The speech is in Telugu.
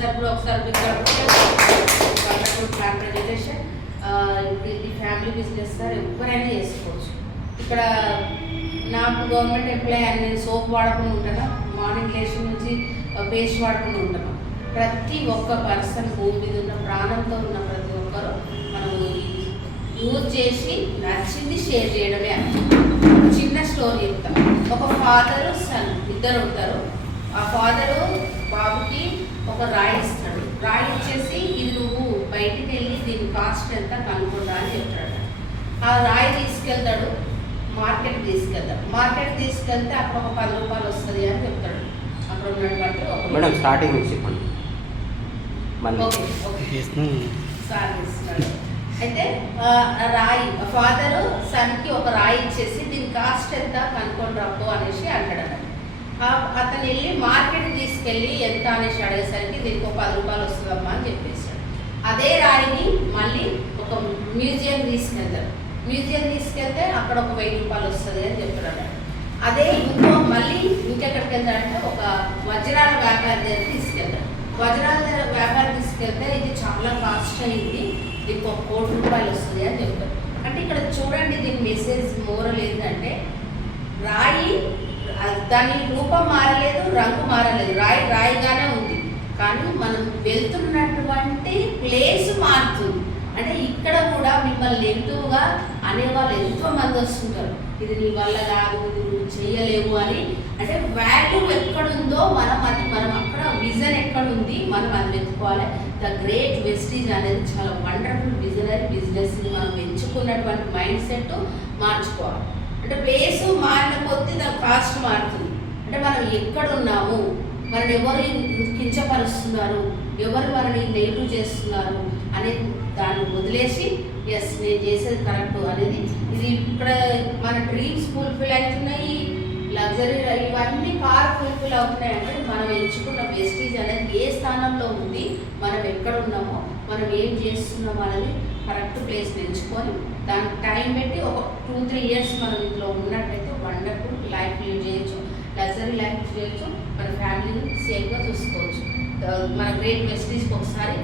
సార్ కూడా ఒకసారి ప్లాన్ ప్రజెంటేషన్. ఇది ఫ్యామిలీ బిజినెస్ సార్, ఎవరైనా చేసుకోవచ్చు. ఇక్కడ నాకు గవర్నమెంట్ ఎంప్లాయీ అని నేను సోప్ వాడకుండా ఉంటాను, మార్నింగ్ లేచిన నుంచి పేస్ట్ వాడకుండా ఉంటాను. ప్రతి ఒక్క పర్సన్ భూమి మీద ఉన్న ప్రాణంతో ఉన్న ప్రతి ఒక్కరు మనం యూజ్ చేసి నచ్చింది షేర్ చేయడమే. చిన్న స్టోరీ చెప్తాం. ఒక ఫాదరు సన్ ఇద్దరు ఉంటారు. ఆ ఫాదరు బాబుకి ఒక రాయి ఇస్తాడు. రాయి ఇచ్చేసి ఇది నువ్వు బయటికి వెళ్ళి దీని కాస్ట్ ఎంత కనుక్కుంటా అని చెప్తాడు. ఆ రాయి తీసుకెళ్తాడు, మార్కెట్ తీసుకెళ్తే అక్కడ ఒక 10 రూపాయలు వస్తుంది అని చెప్తాడు. అక్కడ ఉన్నటువంటి మేడం స్టార్టింగ్ నుంచి చెప్పండి. అయితే రాయి ఫాదరు సన్కి ఒక రాయి ఇచ్చేసి దీని కాస్ట్ ఎంత కనుక్కొని రాపో అనేసి అంటాడు. అతను వెళ్ళి మార్కెట్ తీసుకెళ్ళి ఎంత అనేసి అడిగేసరికి దీనికి ఒక 10 రూపాయలు వస్తుందమ్మా అని చెప్పేశాడు. అదే రాయిని మళ్ళీ ఒక మ్యూజియం తీసుకెళ్తే అక్కడ ఒక 1000 రూపాయలు వస్తుంది అని చెప్తాడు. అదే మళ్ళీ ఇంకెక్కడికి వెళ్తాడంటే ఒక వజ్రాల వ్యాపారి దగ్గర తీసుకెళ్తాడు. ఇది చాలా కాస్ట్ అయింది, దీనికి 1 కోటి రూపాయలు వస్తుంది అని చెప్తారు. అంటే ఇక్కడ చూడండి, దీని మెసేజ్ మోరల్ ఏంటంటే రాయి దాని రూపం మారలేదు, రంగు మారలేదు, రాయిగానే ఉంది. కానీ మనం వెళ్తున్నటువంటి ప్లేస్ మారుతుంది. అంటే ఇక్కడ కూడా మిమ్మల్ని నెగిటివ్గా అనేవాళ్ళు ఎంతో మంది వస్తుంటారు. ఇది నీ వల్ల కాదు, ఇది నువ్వు చేయలేవు అని. అంటే వాల్యూ ఎక్కడుందో మనం అక్కడ విజన్ ఎక్కడుంది మనం అది వెతుక్కోవాలి. ద గ్రేట్ వెస్టీజ్ అనేది చాలా వండర్ఫుల్ విజనరీ బిజినెస్. మనం ఎంచుకున్నటువంటి మైండ్ సెట్ మార్చుకోవాలి. అంటే ప్లేస్ మారిన కొద్దీ దాని కాస్ట్ మారుతుంది. అంటే మనం ఎక్కడున్నాము, మనని ఎవరు కించపరుస్తున్నారు, ఎవరు మనని నెగిటివ్ చేస్తున్నారు అనేది దాన్ని వదిలేసి ఎస్ నేను చేసేది కరెక్ట్ అనేది. ఇది ఇక్కడ మన డ్రీమ్స్ ఫుల్ఫిల్ అవుతున్నాయి, లగ్జరీ ఇవన్నీ కార్ ఫుల్ఫిల్ అవుతున్నాయి. అంటే మనం ఎంచుకున్న వెస్టీజ్ అనేది ఏ స్థానంలో ఉంది, మనం ఎక్కడ ఉన్నామో, మనం ఏం చేస్తున్నామో అనేది కరెక్ట్ ప్లేస్ ఎంచుకొని దానికి టైం పెట్టి ఒక 2-3 ఇయర్స్ మనం ఇంట్లో ఉన్నట్టయితే వండర్ఫుల్ లైఫ్ లీడ్ చేయొచ్చు, లగ్జరీ లైఫ్ చేయొచ్చు, మన ఫ్యామిలీని సేఫ్గా చూసుకోవచ్చు. మన గ్రేట్ వెస్టీజ్కి ఒకసారి